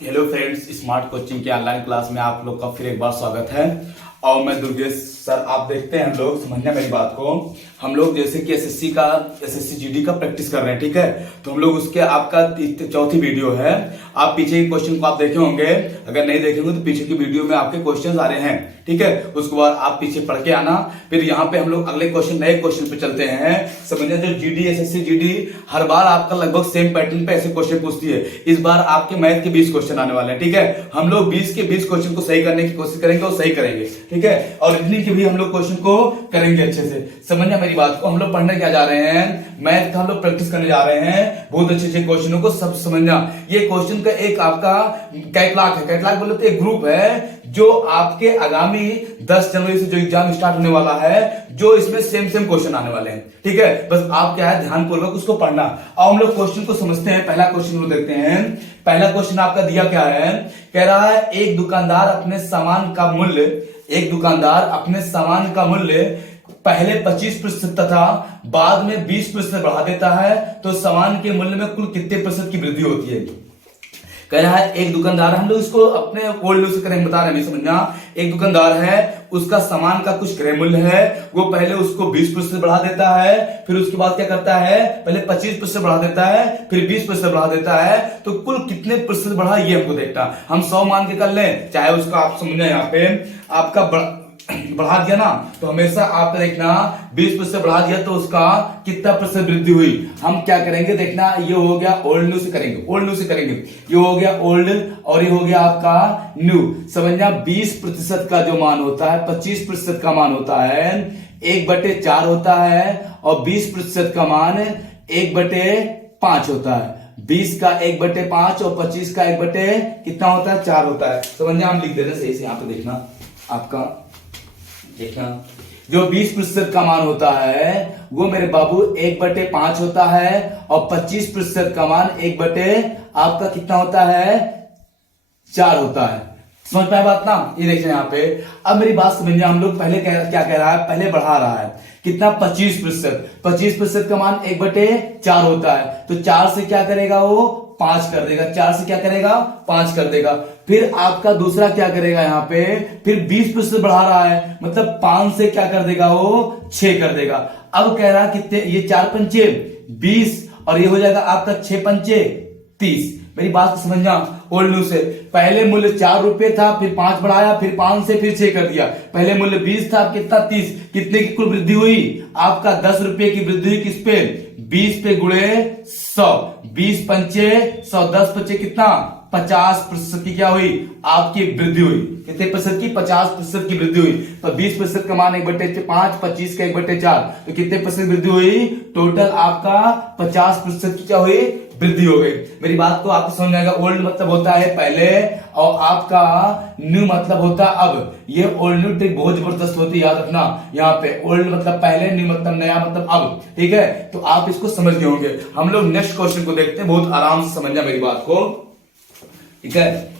Hello friends, smart coaching के online class में आप लोग का फिर एक बार स्वागत है। और मैं दुर्गेश सर, आप देखते हैं हम लोग समझना मेरी बात को। हम लोग जैसे कि एसएससी जीडी का प्रैक्टिस कर रहे हैं, ठीक है। तो हम लोग उसके आपका चौथी वीडियो है। आप पीछे के क्वेश्चन को आप देखे होंगे, अगर नहीं देखेंगे तो पीछे की वीडियो में आपके क्वेश्चन आ रहे हैं, ठीक है। उसके बाद आप पीछे पढ़ के आना। फिर यहाँ पे हम लोग अगले नए क्वेश्चन पे चलते हैं। समझना, जो जीडी एसएससी जीडी हर बार आपका लगभग सेम पैटर्न पे ऐसे क्वेश्चन पूछती है। इस बार आपके मैथ के 20 क्वेश्चन आने वाले हैं, ठीक है। हम लोग 20 के 20 क्वेश्चन को सही करने की कोशिश करेंगे और सही करेंगे, ठीक है। और रीजनिंग के भी हम लोग क्वेश्चन को करेंगे अच्छे से। समझना मेरी बात को। हम लोग पढ़ने क्या जा रहे हैं, मैथ का हम लोग प्रैक्टिस करने जा रहे हैं। बहुत अच्छे अच्छे क्वेश्चनों को सब समझना। ये क्वेश्चन का एक आपका कैटलॉग है। कैटलॉग बोले तो एक ग्रुप है जो आपके आगामी 10 जनवरी से जो एग्जाम स्टार्ट होने वाला है, जो इसमें सेम क्वेश्चन आने वाले हैं, ठीक है। बस आप क्या है, ध्यान पूर्वक उसको पढ़ना। और हम लोग क्वेश्चन को समझते हैं। पहला क्वेश्चन को देखते हैं। पहला क्वेश्चन आपका दिया क्या है, कह रहा है एक दुकानदार अपने सामान का मूल्य पहले 25% तथा बाद में 20% बढ़ा देता है, तो सामान के मूल्य में कुल कितने प्रतिशत की वृद्धि होती है। कह रहा है एक दुकानदार, हम लोग इसको अपने ओल्ड से करेंगे, बता रहे हैं, समझना। एक दुकानदार है, उसका सामान का कुछ क्रय मूल्य है, वो पहले उसको 20% बढ़ा देता है, फिर उसके बाद क्या करता है, पहले 25% बढ़ा देता है, फिर 20% बढ़ा देता है, तो कुल कितने प्रतिशत बढ़ा ये हमको देखना। हम 100 मान के कर लें, चाहे उसका आप समझना, यहाँ पे आपका बढ़ा दिया ना, तो हमेशा आप देखना 20% बढ़ा दिया तो उसका कितना प्रतिशत वृद्धि हुई। हम क्या करेंगे देखना, ये हो गया ओल्ड न्यू से करेंगे, ये हो गया ओल्ड और ये हो गया आपका न्यू। समझना, 20% का जो मान होता है, 25% का मान होता है 1/4 होता है, और 20% का मान 1/5 होता है। 20 का 1/5 और 25 का 1 कितना होता है, 4 होता है। समझना, हम लिख देते सही से। यहाँ पे देखना, आपका देखना, जो 20% का मान होता है वो मेरे बाबू 1/5 होता है, और 25% का मान 1 आपका कितना होता है, 4 होता है। समझ पाए बात ना। ये देखिए यहाँ पे, अब मेरी बात समझिए। हम लोग पहले क्या कह रहा है, पहले बढ़ा रहा है कितना, 25% का मान 1/4 होता है, तो 4 से क्या करेगा, वो 5 कर देगा। 4 से क्या करेगा, 5 कर देगा। फिर आपका दूसरा क्या करेगा, यहाँ पे फिर 20% बढ़ा रहा है, मतलब 5 से क्या कर देगा, वो 6 कर देगा। अब कह रहा कितने, ये 4 पंचे 20, और ये हो जाएगा आपका 6 पंचे 30। मेरी बात समझना, ओल्ड न्यू से। पहले मूल्य 4 रुपए था, फिर 5 बढ़ाया, फिर 5 से फिर 6 कर दिया। पहले मूल्य 20 था, कितना 30, कितने की कुल वृद्धि हुई, आपका 10 रुपए की वृद्धि हुई। किस पे, 20 पे गुणे 100, 20 पंचे 100, 10 पंचे कितना, 50% की क्या हुई, आपकी वृद्धि हुई। कितने प्रतिशत की, 50% की वृद्धि हुई। तो 20% का मान 1/5, 25 का 1/4, तो कितने प्रतिशत वृद्धि हुई, टोटल आपका 50% की क्या हुई, वृद्धि हो गई। मेरी बात को आपको समझ में आएगा। ओल्ड मतलब होता है पहले, और आपका न्यू मतलब होता है अब। ये ओल्ड न्यू ट्रिक बहुत जबरदस्त होती है, याद रखना। यहाँ पे ओल्ड मतलब पहले, न्यू मतलब नया मतलब अब, ठीक है। तो आप इसको समझ गए होंगे। हम लोग नेक्स्ट क्वेश्चन को देखते हैं, बहुत आराम से समझना मेरी बात को, ठीक है।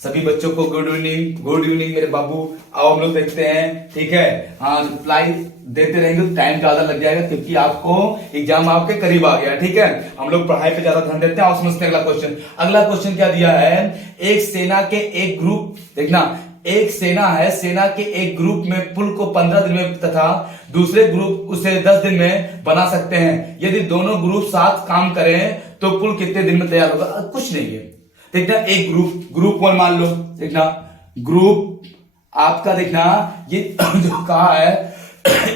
सभी बच्चों को गुड इवनिंग मेरे बाबू। आओ हम लोग देखते हैं, ठीक है। हाँ, रिप्लाई देते रहेंगे, टाइम ज्यादा लग जाएगा, क्योंकि आपको एग्जाम आपके करीब आ गया, ठीक है। हम लोग पढ़ाई पे ज्यादा ध्यान देते हैं। और समझते हैं अगला क्वेश्चन। अगला क्वेश्चन क्या दिया है, एक सेना के एक ग्रुप, देखना, एक सेना है, सेना के एक ग्रुप में पुल को 15 दिन में तथा दूसरे ग्रुप उसे 10 दिन में बना सकते हैं। यदि दोनों ग्रुप साथ काम करें तो पुल कितने दिन में तैयार होगा। कुछ नहीं है, देखना। एक ग्रुप 1 मान लो, देखना, ग्रुप आपका, देखना, ये जो कहा है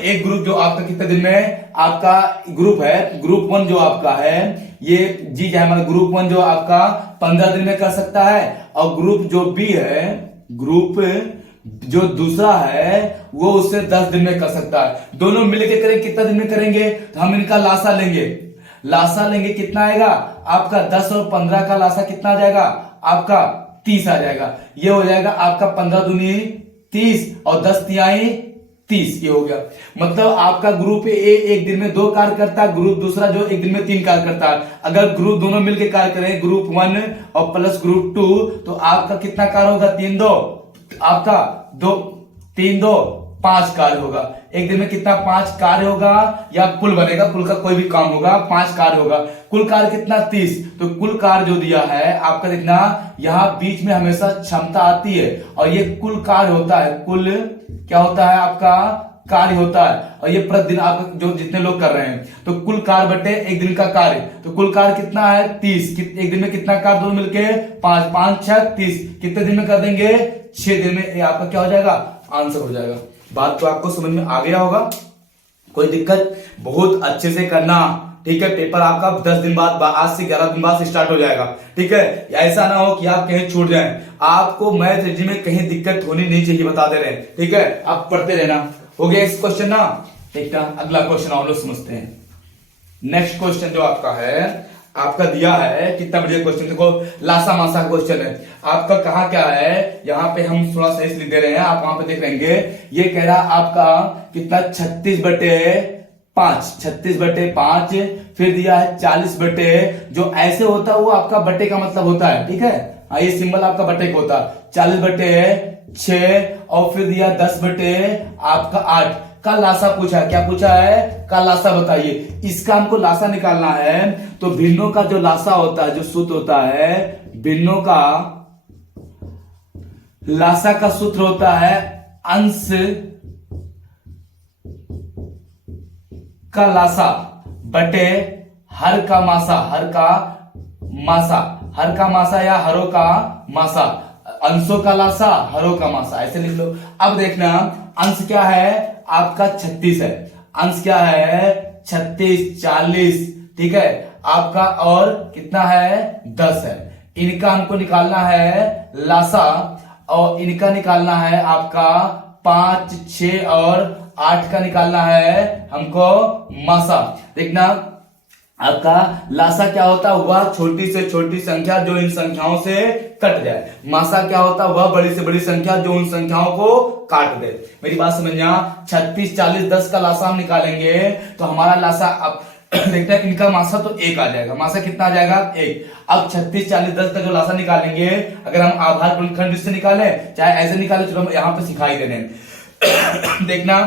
एक ग्रुप जो आपका कितने दिन में, आपका ग्रुप है, ग्रुप 1 जो आपका है, ये जी है, मतलब ग्रुप 1 जो आपका 15 दिन में कर सकता है, और ग्रुप जो बी है, ग्रुप जो दूसरा है, वो उससे 10 दिन में कर सकता है। दोनों मिलकर करें, कितना दिन में करेंगे, तो हम इनका लासा लेंगे, कितना आएगा आपका 10 और 15 का लासा कितना आ जाएगा, आपका 30 आ जाएगा। ये हो जाएगा आपका 15 दूनी 30 और 10 तिहाई 30, ये हो गया। मतलब आपका ग्रुप ए एक दिन में 2 कार्य करता है, ग्रुप दूसरा जो एक दिन में 3 कार्य करता है। अगर ग्रुप दोनों मिलकर कार्य करें, ग्रुप 1 और प्लस ग्रुप 2, तो आपका कितना कार्य होगा, 3 2, आपका 2 3 2 5 कार्य होगा। एक दिन में कितना 5 कार्य होगा, या पुल बनेगा, पुल का कोई भी काम होगा 5 कार्य होगा। कुल कार्य कितना 30। तो कुल कार्य जो दिया है आपका देखना, यहां बीच में हमेशा क्षमता आती है और ये कुल कार्य होता है। कुल क्या होता है आपका कार्य होता है, और ये प्रतिदिन आप जो जितने लोग कर रहे हैं, तो कुल कार्य बटे एक दिन का कार्य। तो कुल कार्य कितना है 30। एक दिन में कितना कार्य, दोनों मिलके 5 5 6 30। कितने दिन में कर देंगे, 6 दिन में। ये आपका क्या हो जाएगा, आंसर हो जाएगा। बात तो आपको समझ में आ गया होगा, कोई दिक्कत, बहुत अच्छे से करना, ठीक है। पेपर आपका 10 दिन बाद, आज से 11 दिन बाद से स्टार्ट हो जाएगा, ठीक है। ऐसा ना हो कि आप कहीं छूट जाएं। आपको मैथ रीजनिंग में कहीं दिक्कत होनी नहीं चाहिए, बता दे रहे हैं, ठीक है। आप पढ़ते रहना। हो गया इस क्वेश्चन ना, ठीक है। अगला क्वेश्चन हम लोग समझते हैं। नेक्स्ट क्वेश्चन जो आपका है, आपका दिया है, कितना बढ़िया क्वेश्चन, देखो लासा मासा क्वेश्चन है आपका। कहा क्या है, यहाँ पे हम थोड़ा सा इसलिए दे रहे हैं, आप वहां पे देख लेंगे। ये कह रहा आपका कितना 36/5, 36/5। फिर दिया है 40 जो ऐसे होता है वो आपका बटे का मतलब होता है, ठीक है। ये सिंबल आपका बटे का होता है, 40/6। और फिर दिया 10/8 का लासा पूछा है। क्या पूछा है, का लासा बताइए। इसका हमको लासा निकालना है, तो भिन्नों का जो लासा होता है, जो सूत्र होता है, भिन्नों का लासा का सूत्र होता है अंश का लासा बटे हर का मासा। हर का मासा, हर का मासा या हरों का मासा। अंशों का लासा, हरों का मासा, ऐसे लिख लो। अब देखना, अंश क्या है आपका 36 है। अंश क्या है 36, 40, ठीक है आपका। और कितना है 10 है। इनका हमको निकालना है लासा, और इनका निकालना है आपका 5, 6 और 8 का निकालना है हमको मासा। देखना आपका लासा क्या होता है, वह छोटी से छोटी संख्या जो इन संख्याओं से कट जाए। मासा क्या होता है, वह बड़ी से बड़ी संख्या जो उन संख्याओं को काट दे। मेरी बात समझना, 36, 40, 10 का लासा हम निकालेंगे तो हमारा लासा, अब देखते हैं इनका मासा तो 1 आ जाएगा। मासा कितना आ जाएगा 1। अब 36, 40, 10 का जो लासा निकालेंगे, अगर हम आधार गुणनखंड से निकालें चाहे ऐसे निकाले, चलो हम यहां पे सिखाई दे रहे हैं। देखना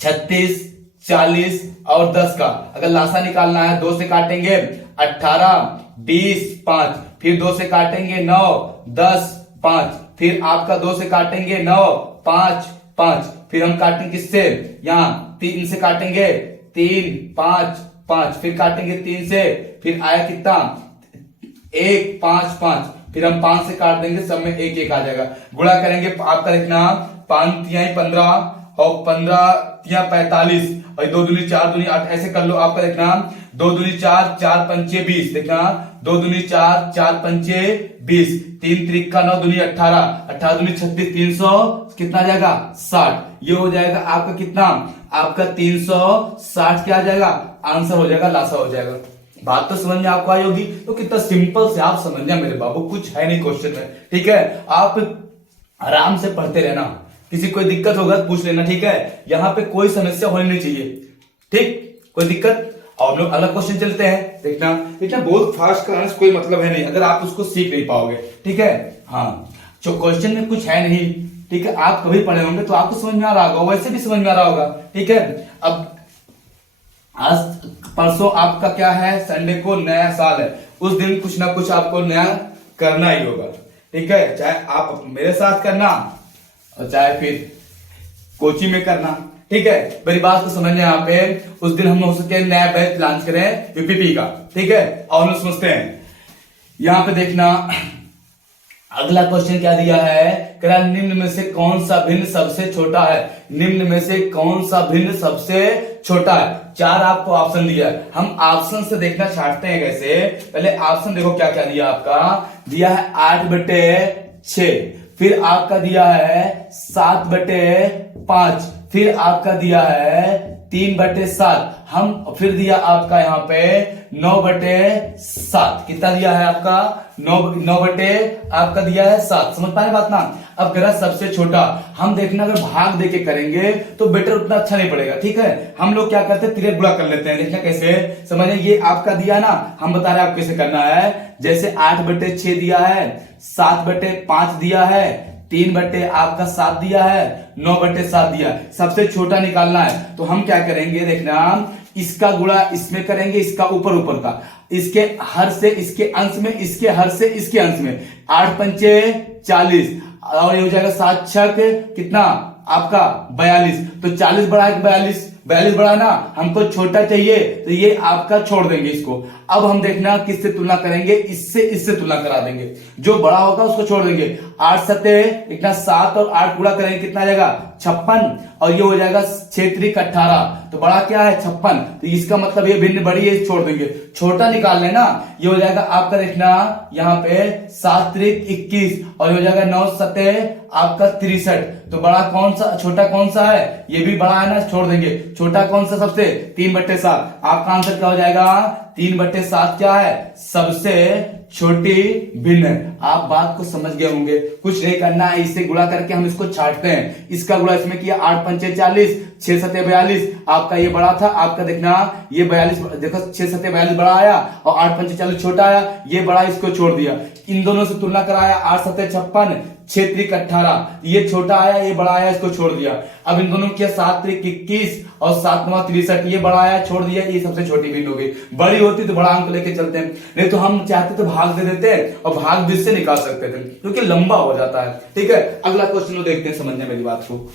36, 40 और 10 का अगर लासा निकालना है, 2 से काटेंगे 18, 20, 5, फिर 2 से काटेंगे 9, 10, 5, फिर आपका 2 से काटेंगे 9, 5, 5, फिर हम काटेंगे किससे, यहां 3 से काटेंगे 3, 5, 5, फिर काटेंगे 3 से, फिर आया कितना 1, 5, 5, फिर हम 5 से काट देंगे, सब में 1 1 आ जाएगा। गुणा करेंगे आपका देखना 5 तिहाई 15 और 15 तिहाई 45 और 2 दूनी 4 दूनी 8, ऐसे कर लो। आपका देखना 2 दूनी 4, 4 पंचे 20, देखना 2 दूनी 4, 4 पंचे 20, 3 त्रिका 9 दूनी 18, 18 दूनी 36, 300 कितना जाएगा 60। ये हो जाएगा आपका कितना, आपका 360 क्या आ जाएगा, आंसर हो जाएगा, लासा हो जाएगा। बात तो समझ में आपको आई होगी। तो कितना सिंपल से आप समझना मेरे बाबू, कुछ है नहीं क्वेश्चन में, ठीक है। आप आराम से पढ़ते रहना, किसी कोई दिक्कत होगा तो पूछ लेना, ठीक है। यहां पे कोई समस्या होनी नहीं चाहिए, ठीक, कोई दिक्कत। और हम लोग अगला क्वेश्चन चलते हैं। देखना बेटा, बहुत फास्ट कराने से कोई मतलब है नहीं अगर आप उसको सीख नहीं पाओगे, ठीक है। हाँ, जो क्वेश्चन में कुछ है नहीं, ठीक है, आप कभी पढ़े होंगे तो आपको समझ में आ रहा होगा, वैसे भी समझ में आ रहा होगा, ठीक है। अब आज परसों आपका क्या है, संडे को नया साल है, उस दिन कुछ ना कुछ आपको नया करना ही होगा, ठीक है। चाहे आप मेरे साथ करना और चाहे फिर कोचिंग में करना, ठीक है। मेरी बात को समझना, यहाँ पे उस दिन हम हो सके नया बैच लॉन्च करें यूपीपी का, ठीक है। और हम समझते हैं, यहाँ पे देखना अगला क्वेश्चन क्या दिया है, कह रहा निम्न में से कौन सा भिन्न सबसे छोटा है। निम्न में से कौन सा भिन्न सबसे छोटा है। 4 आपको ऑप्शन दिया है, हम ऑप्शन से देखना चाहते हैं कैसे। पहले ऑप्शन देखो क्या क्या दिया, आपका दिया है 8/6, फिर आपका दिया है 7/5, फिर आपका दिया है 3/7, हम फिर दिया आपका यहाँ पे 9/7। कितना दिया है आपका 9 बटे आपका दिया है 7। समझ पा रहे बात ना। अब कह रहा सबसे छोटा, हम देखना अगर भाग देके करेंगे तो बेटर उतना अच्छा नहीं पड़ेगा, ठीक है। हम लोग क्या करते हैं, तिरक गुणा कर लेते हैं। देखना कैसे, समझे, ये आपका दिया ना, हम बता रहे हैं आप कैसे करना है। जैसे 8/6 दिया है, 7/5 दिया है, 3/, आपका 7 दिया है, 9/7 दिया है, सबसे छोटा निकालना है। तो हम क्या करेंगे, देखना, इसका गुणा इसमें करेंगे, इसका ऊपर ऊपर का, इसके हर से इसके अंश में, इसके हर से इसके अंश में, 8×5 = 40, और ये हो जाएगा 7×6 कितना आपका 42। तो 40 बढ़ा के 42 बढ़ा ना, हमको छोटा चाहिए, तो ये आपका छोड़ देंगे इसको। अब हम देखना किससे तुलना करेंगे, इससे तुलना करा देंगे, जो बड़ा होगा उसको छोड़ देंगे। 8 सते इतना 7 और 8 गुणा करेंगे, कितना आ जाएगा 56, और ये हो जाएगा 6×3 = 18। तो बड़ा क्या है 56, तो इसका मतलब ये भिन्न बड़ी है, छोड़ देंगे, छोटा निकाल लेना। ये हो जाएगा आपका, देखना यहाँ पे 7×3 = 21, और ये हो जाएगा 9 सते आपका 63। तो बड़ा कौन सा, छोटा कौन सा है, ये भी बड़ा है ना, छोड़ देंगे। छोटा कौन सा सबसे, 3/7। आपका आंसर क्या हो जाएगा, 3/7 क्या है, सबसे छोटी भिन्न। आप बात को समझ गए होंगे, कुछ नहीं करना है, इसे गुणा करके हम इसको छांटते हैं। इसका गुणा इसमें किया, 8×5 = 40, 6 सते 42, आपका ये बड़ा था, आपका देखना ये 42, देखो 6 सते 42 बड़ा आया, और 8×5 = 40 छोटा आया, ये बड़ा, इसको छोड़ दिया। इन दोनों से तुलना कराया, 8 सते 56, 6×3 = 18, ये छोटा आया, ये बड़ा आया, इसको छोड़ दिया। अब इन दोनों किया 7×3 = 21, और 7×9 = 63, ये बड़ा आया, छोड़ दिया, ये सबसे छोटी भिन्न हो गई। बड़ी होती तो बड़ा अंक लेके चलते हैं, नहीं तो हम चाहते तो भाग दे देते हैं, और भाग भी से निकाल सकते थे, क्योंकि लंबा हो जाता है। ठीक है, अगला क्वेश्चन देखते हैं, समझने मेरी बात को।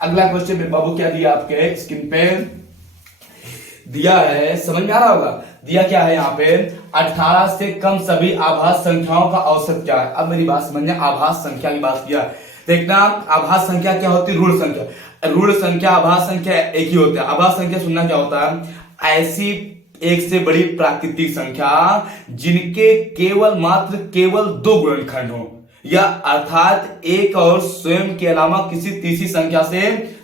अगला क्वेश्चन मेरे बाबू क्या दिया आपके स्क्रीन पे दिया है, समझ में आ रहा होगा। दिया क्या है यहाँ पे, 18 से कम सभी आभास संख्याओं का औसत क्या है। अब मेरी बात समझना, आभास संख्या की बात किया, देखना आभास संख्या क्या होती है, ऋण संख्या। ऋण संख्या आभास संख्या एक ही होता है। आभास संख्या सुनना क्या होता है, ऐसी एक से बड़ी प्राकृतिक संख्या जिनके केवल 2 गुणनखंड हो, या अर्थात एक और स्वयं के अलावा किसी तीसरी संख्या से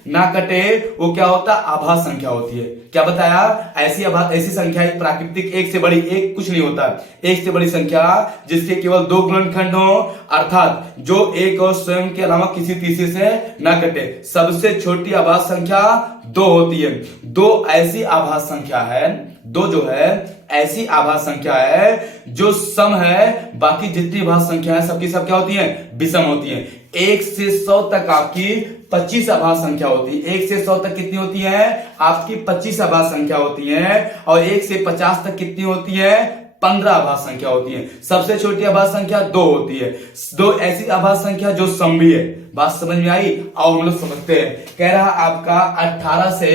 ना कटे, वो क्या होता है, आभास संख्या होती है। क्या बताया, ऐसी संख्या प्राकृतिक एक से बड़ी, एक कुछ नहीं होता है, एक से बड़ी संख्या जिसके केवल 2 गुणनखंड हो, अर्थात जो एक और स्वयं के अलावा किसी तीसरे से ना कटे। सबसे छोटी आभास संख्या 2 होती है। 2 ऐसी आभास संख्या है, 2 जो है ऐसी आभास संख्या है जो सम है, बाकी जितनी आभास संख्या है सबकी सब क्या होती है, विषम होती है। 1 से 100 तक आपकी 25 आभास संख्या होती है। 1 से 100 तक कितनी होती है आपकी, 25 आभास संख्या होती है, और 1 से 50 तक कितनी होती है, 15 आभास संख्या होती है। सबसे छोटी आभास संख्या 2 होती है। 2 ऐसी आभास संख्या जो सम भी है। बात समझ में आई, और हम लोग समझते हैं। कह रहा आपका 18 से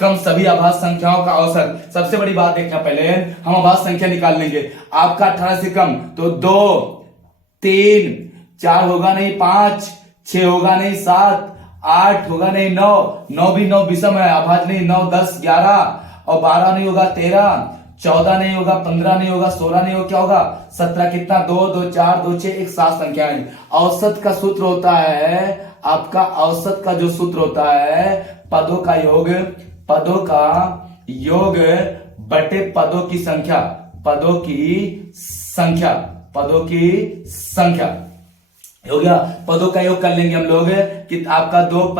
कम सभी आभास संख्याओं का औसत। सबसे बड़ी बात देखना, पहले हम आभास संख्या निकाल लेंगे। आपका 18 से कम तो 2, 3, 4 होगा नहीं, 5, 6 होगा नहीं, 7, 8 होगा नहीं, 9 भी 9 विषम है, अभाज्य नहीं, 9, 10, 11, और 12 नहीं होगा, 13, 14 नहीं होगा, 15 नहीं होगा, 16 नहीं होगा, क्या होगा 17। कितना, 2, 2, 4, 2, 6, 1, 7 संख्या है। औसत का सूत्र होता है आपका, औसत का जो सूत्र होता है, पदों का योग बटे पदों की संख्या, पदों की संख्या हो गया। पदों का योग कर लेंगे हम लोग कि आपका 2 +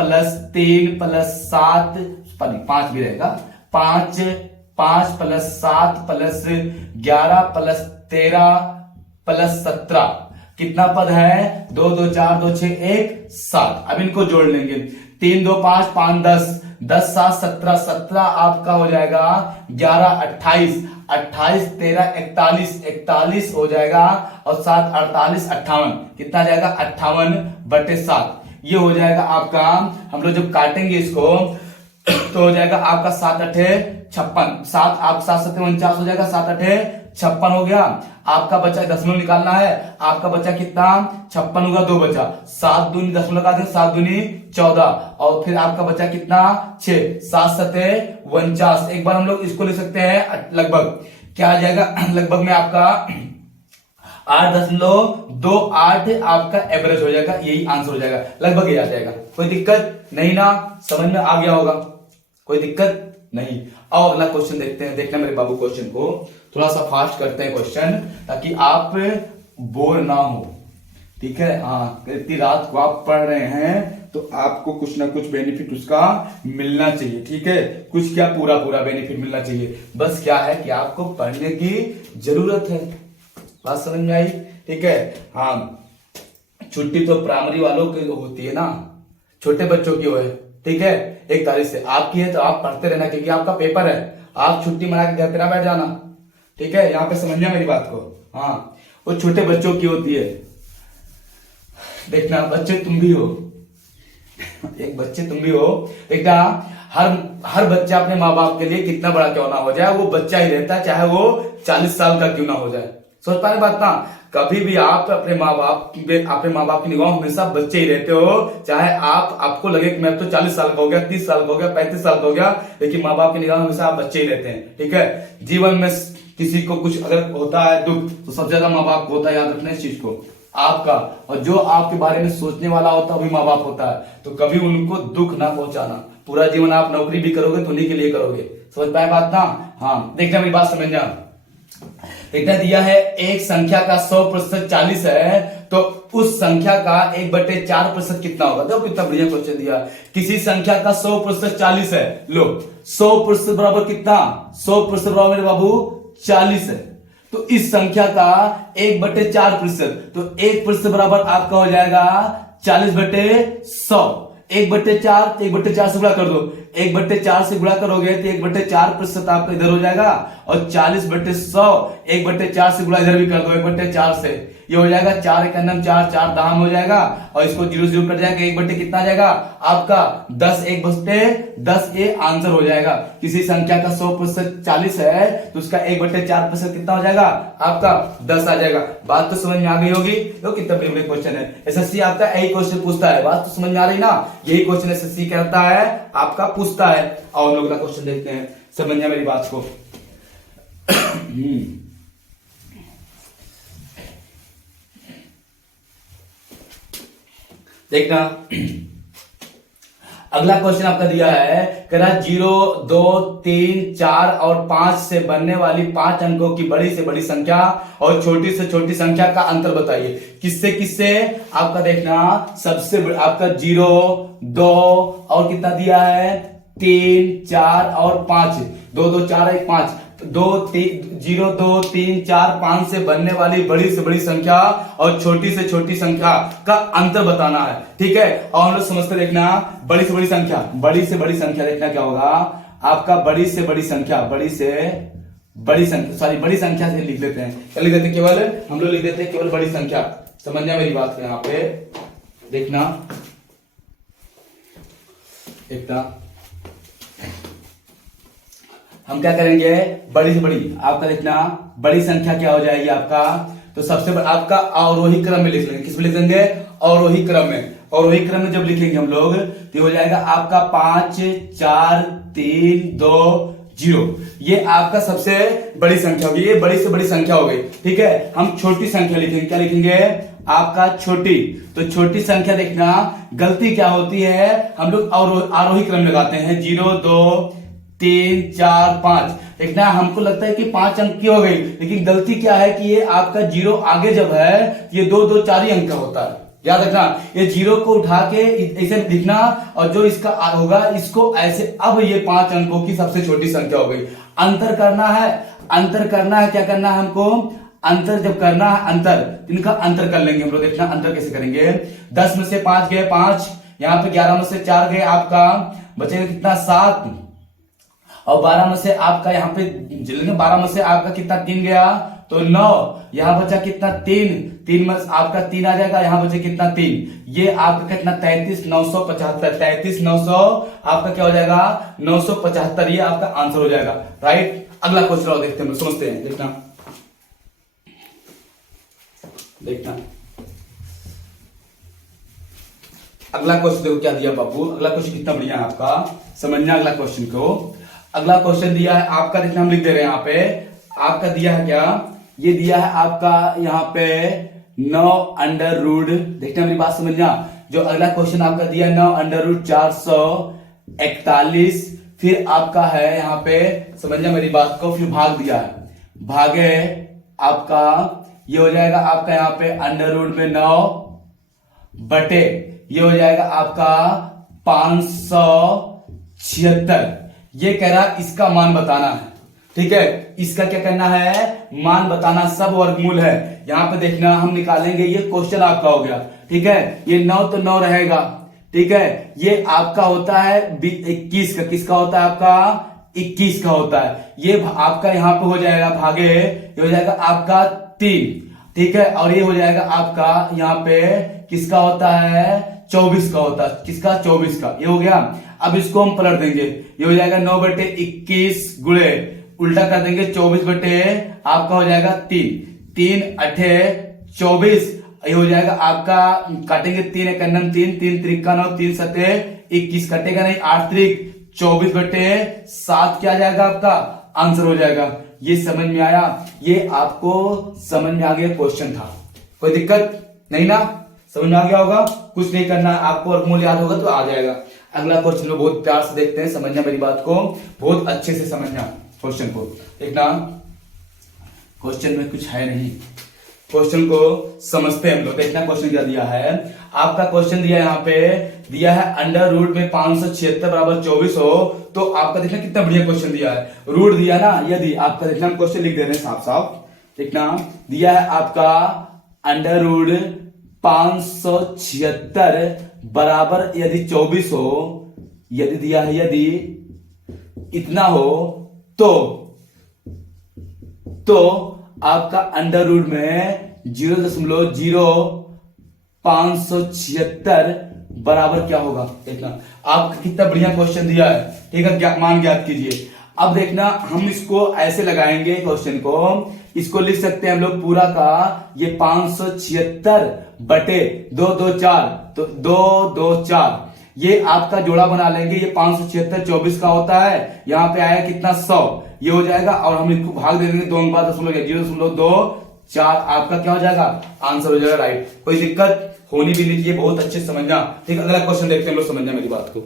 3 + 7, 5 भी रहेगा, 5 + 7 + 11 + 13 + 17, कितना पद है, 2, 2, 4, 2, 6, 1, 7। अब इनको जोड़ लेंगे, 3, 2, 5, 5, 10, 10, 7, 17, 17 आपका हो जाएगा 11, 28, 28, 13, 41, 41 हो जाएगा, और 7, 48, 58, कितना जाएगा 58/7। ये हो जाएगा आपका, हम लोग जब काटेंगे इसको तो हो जाएगा आपका 7, 8, 56, 7 आप 7, 7, 49 हो जाएगा, 7, 8, 56 हो गया। आपका बचा दशमलव निकालना है, आपका बचा कितना 56 होगा, 2 बचा, 7 दूनी दशमलव लगा दें, 7 दूनी 14, और फिर आपका बचा कितना 6, 7, 7, 49। एक बार हम लोग इसको ले सकते हैं लगभग, क्या आ जाएगा लगभग में आपका 8.28 आपका एवरेज हो जाएगा, यही आंसर हो जाएगा, लगभग ये आ जाएगा। कोई दिक्कत नहीं ना, समझ में आ गया होगा, कोई दिक्कत नहीं। और अगला क्वेश्चन देखते हैं, देखना मेरे बाबू, क्वेश्चन को थोड़ा सा फास्ट करते हैं क्वेश्चन, ताकि आप बोर ना हो। ठीक है, हाँ, इतनी रात को आप पढ़ रहे हैं तो आपको कुछ ना कुछ बेनिफिट उसका मिलना चाहिए। ठीक है, कुछ क्या पूरा बेनिफिट मिलना चाहिए, बस क्या है कि आपको पढ़ने की जरूरत है। बात समझ में आई, ठीक है। हाँ, छुट्टी तो प्राइमरी वालों की होती है ना, छोटे बच्चों की हो है, ठीक है। 1 तारीख से आपकी है तो आप पढ़ते रहना, क्योंकि आपका पेपर है, आप छुट्टी मना के घर पे ना बैठ जाना, ठीक है। यहाँ पे समझना मेरी बात को। हाँ, वो छोटे बच्चों की होती है। देखना बच्चे तुम भी हो, एक बच्चे तुम भी हो। देखना हर बच्चा अपने माँ बाप के लिए कितना बड़ा क्यों ना हो जाए, वो बच्चा ही रहता है, चाहे वो 40 साल का क्यों ना हो जाए। सोच पा रहे बात ना, कभी भी आप अपने माँ बाप की निगाह हमेशा बच्चे ही रहते हो, चाहे आपको लगे कि मैं तो 40 साल का हो गया, 30 साल का हो गया, 35 साल का हो गया, लेकिन माँ बाप की निगाह हमेशा आप बच्चे ही रहते हैं, ठीक है। जीवन में किसी को कुछ अगर होता है दुख, तो सबसे ज्यादा माँ बाप को होता है, याद रखना इस चीज को आपका। और जो आपके बारे में सोचने वाला होता है वही माँ बाप होता है, तो कभी उनको दुख ना पहुंचाना। पूरा जीवन आप नौकरी भी करोगे तो उन्हीं के लिए करोगे, समझ पाए बात ना। हाँ, देखना मेरी बात समझना। देखना दिया है एक संख्या का 100% 40 है, तो उस संख्या का 1/4% कितना होगा। देखो कितना बढ़िया क्वेश्चन दिया। किसी संख्या का 100% 40 है, लो 100% बराबर कितना, 100% बराबर मेरे बाबू 40 है, तो इस संख्या का 1/4%, तो 1% बराबर आपका हो जाएगा 40/100। 1/4 1/4 से गुणा कर दो, 1/4 से गुणा करोगे तो 1/4% आपका इधर हो जाएगा, और 40/100 1/4 से गुणा इधर भी कर दो 1/4 से, ये हो जाएगा 4 एक अंदम 4 4 दाम हो जाएगा, और इसको 0 0 कट जाएगा, 1/, कितना आ जाएगा आपका 10, 1/10 ये आंसर हो जाएगा। किसी संख्या का 100% 40 है तो उसका 1/4% कितना हो जाएगा आपका 10 आ जाएगा। बात तो समझ में आ गई होगी। तो कितना बड़े क्वेश्चन है, एसएससी आपका यही क्वेश्चन पूछता है, बात तो समझ में आ रही ना, यही क्वेश्चन एसएससी करता है आपका पूछता है। और लोग अगला क्वेश्चन देखते हैं, समझना मेरी बात को। देखना अगला क्वेश्चन आपका दिया है, कह रहा 0 2 3 4 और 5 से बनने वाली 5 अंकों की बड़ी से बड़ी संख्या और छोटी से छोटी संख्या का अंतर बताइए। किससे किससे आपका देखना, सबसे आपका 0 2 और कितना दिया है 3 4 और 5, 2 2 4 1 5, 0 2 3 4 5 से बनने वाली बड़ी से बड़ी संख्या और छोटी से छोटी संख्या का अंतर बताना है, ठीक है। और हम लोग समझते देखना, बड़ी से बड़ी संख्या, बड़ी से बड़ी संख्या देखना क्या होगा आपका, बड़ी से बड़ी संख्या, बड़ी संख्या से लिख लेते हैं, क्या लिख देते हैं, केवल हम लोग लिख देते हैं केवल बड़ी संख्या। समझना मेरी बात को, यहाँ पे देखना हम क्या करेंगे, बड़ी से बड़ी आपका देखना, बड़ी संख्या क्या हो जाएगी आपका, तो सबसे बड़ा आपका अवरोही क्रम में लिख लेंगे। किस में लिख देंगे, अवरोही क्रम में। अवरोही क्रम में जब लिखेंगे हम लोग तो हो जाएगा आपका 5 4 3 2 0, ये आपका सबसे बड़ी संख्या होगी, ये बड़ी से बड़ी संख्या हो गई, ठीक है। हम छोटी संख्या लिखेंगे, क्या लिखेंगे आपका छोटी, तो छोटी संख्या देखना गलती क्या होती है, हम लोग आरोही क्रम लगाते हैं, 0 2 3 4 5, देखना हमको लगता है कि 5 अंक की हो गई, लेकिन गलती क्या है कि ये आपका 0 आगे जब है ये 2 2 4 ही अंक का होता है, याद रखना। ये 0 को उठा के ऐसे लिखना, और जो इसका होगा इसको ऐसे, अब ये 5 अंकों की सबसे छोटी संख्या हो गई। अंतर करना है, क्या करना है हमको, अंतर जब करना है, अंतर इनका अंतर कर लेंगे हम लोग। देखना अंतर कैसे करेंगे, 10 में से 5 गए 5, यहाँ पे 11 में से 4 गए, आपका बचेगा कितना 7, और 12 में से आपका यहाँ पे 12 में से आपका कितना 3 गया तो 9, यहाँ बचा कितना 3 में आपका 3 आ जाएगा, यहाँ बचे कितना 3, ये आपका कितना 33 975, 33 900 आपका क्या हो जाएगा 975, ये आपका आंसर हो जाएगा, राइट। अगला क्वेश्चन और देखते हैं, समझते हैं। देखना अगला क्वेश्चन देखो क्या दिया बाबू, अगला क्वेश्चन कितना बढ़िया है आपका, समझना अगला क्वेश्चन को। अगला क्वेश्चन दिया है आपका, देखना हम लिख दे रहे हैं यहाँ पे, आपका दिया है क्या, ये दिया है आपका यहाँ पे 9 अंडर रूट, देखना मेरी बात समझना, जो अगला क्वेश्चन आपका दिया 9 अंडर रूट 441, फिर आपका है यहाँ पे, समझना मेरी बात को, फिर भाग दिया है, भागे आपका ये हो जाएगा आपका यहाँ पे अंडर रूट में 9 बटे ये हो जाएगा आपका 576, ये कह रहा इसका मान बताना है, ठीक है। इसका क्या करना है, मान बताना, सब वर्गमूल है। यहाँ पे देखना हम निकालेंगे, ये क्वेश्चन आपका हो गया, ठीक है, ये 9 तो 9 रहेगा, ठीक है। ये आपका होता है 21 का, किसका होता है आपका 21 का होता है। ये आपका यहाँ पे हो जाएगा भागे, ये हो जाएगा आपका 3, ठीक है। और ये हो जाएगा आपका यहाँ पे किसका होता है 24 का होता है, किसका 24 का, ये हो गया। अब इसको हम पलट देंगे, ये हो जाएगा 9/21 गुणे उल्टा कर देंगे 24 आपका हो जाएगा 3 8 24, ये हो जाएगा आपका काटेंगे 3 1 3 3 3 9 3 7 21 कटेगा नहीं, 8 3 24/7 क्या जाएगा आपका आंसर हो जाएगा। ये समझ में आया, ये आपको समझ में आ गया क्वेश्चन था, कोई दिक्कत नहीं ना, समझ में आ गया होगा, कुछ नहीं करना है आपको, वर्गमूल याद होगा तो आ जाएगा। अगला क्वेश्चन में बहुत प्यार से देखते हैं, समझना मेरी बात को, बहुत अच्छे से समझना क्वेश्चन को। देखना क्वेश्चन में कुछ है नहीं, क्वेश्चन को समझते हैं हम लोग। देखना क्वेश्चन क्या दिया है, आपका क्वेश्चन दिया यहाँ पे दिया है अंडर रूट में 576 बराबर 24 हो, तो आपका देखना कितना बढ़िया क्वेश्चन दिया है, रूट दिया ना, यदि आपका देखना हम क्वेश्चन लिख दे रहे हैं साफ साफ। देखना दिया है आपका अंडर रूट 576 बराबर यदि 24 हो, यदि दिया है यदि इतना हो तो आपका अंडर रूट में 0.0576 बराबर क्या होगा। देखना आपका कितना बढ़िया क्वेश्चन दिया है, ठीक है, मान ज्ञात कीजिए। अब देखना हम इसको ऐसे लगाएंगे क्वेश्चन को, इसको लिख सकते हैं हम लोग पूरा का, ये 576/224 तो 224, ये आपका जोड़ा बना लेंगे, ये 576 24 का होता है, यहाँ पे आया कितना 100, ये हो जाएगा, और हम इसको भाग दे देंगे 2 अंक बाद 0.24 आपका क्या हो जाएगा आंसर हो जाएगा राइट। कोई दिक्कत होनी भी नहीं चाहिए, बहुत अच्छे समझना, ठीक। अगला क्वेश्चन देखते हैं हम लोग, समझना मेरी बात को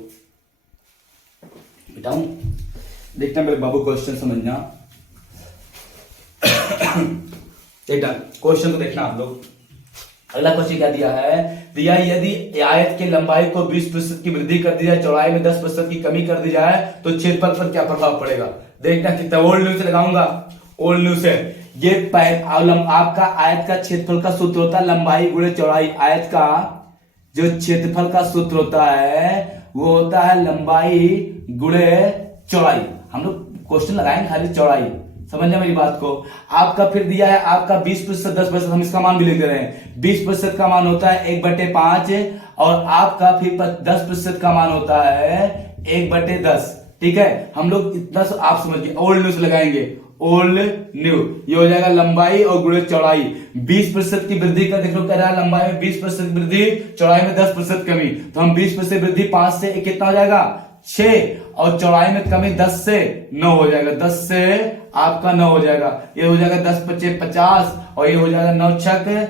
बेटाऊं, देखना मेरे बाबू क्वेश्चन समझना। देखना क्वेश्चन को देखना आप लोग, अगला क्वेश्चन क्या दिया है, दिया यदि आयत की लंबाई को 20% की वृद्धि कर दी जाए, चौड़ाई में 10% की कमी कर दी जाए, तो क्षेत्रफल पर क्या प्रभाव पड़ेगा। देखना कितना ओल्ड न्यूज से लगाऊंगा, ओल्ड न्यूज से। ये आपका आयत का क्षेत्रफल का सूत्र होता है लंबाई गुणे चौड़ाई, आयत का जो क्षेत्रफल का सूत्र होता है वो होता है लंबाई गुणे चौड़ाई। हम लोग क्वेश्चन लगाएंगे खाली चौड़ाई, समझना मेरी बात को। आपका फिर दिया है आपका 20% 10%, हम इसका मान भी लिख दे रहे हैं, 20% का मान होता है 1/5, और आपका फिर 10% का मान होता है 1/10, ठीक है। हम लोग इतना आप समझिए, ओल्ड न्यूज लगाएंगे, ओल्ड न्यू, ये हो जाएगा लंबाई और गुणे चौड़ाई, 20% की वृद्धि का देखो कह रहा है, लंबाई में 20% वृद्धि, चौड़ाई में 10% कमी, तो हम 20% वृद्धि 5 से कितना हो जाएगा 6, और चौड़ाई में कमी 10 से 9 हो जाएगा, 10 से आपका 9 हो जाएगा, ये हो जाएगा 10 5 50, और ये हो जाएगा 9 6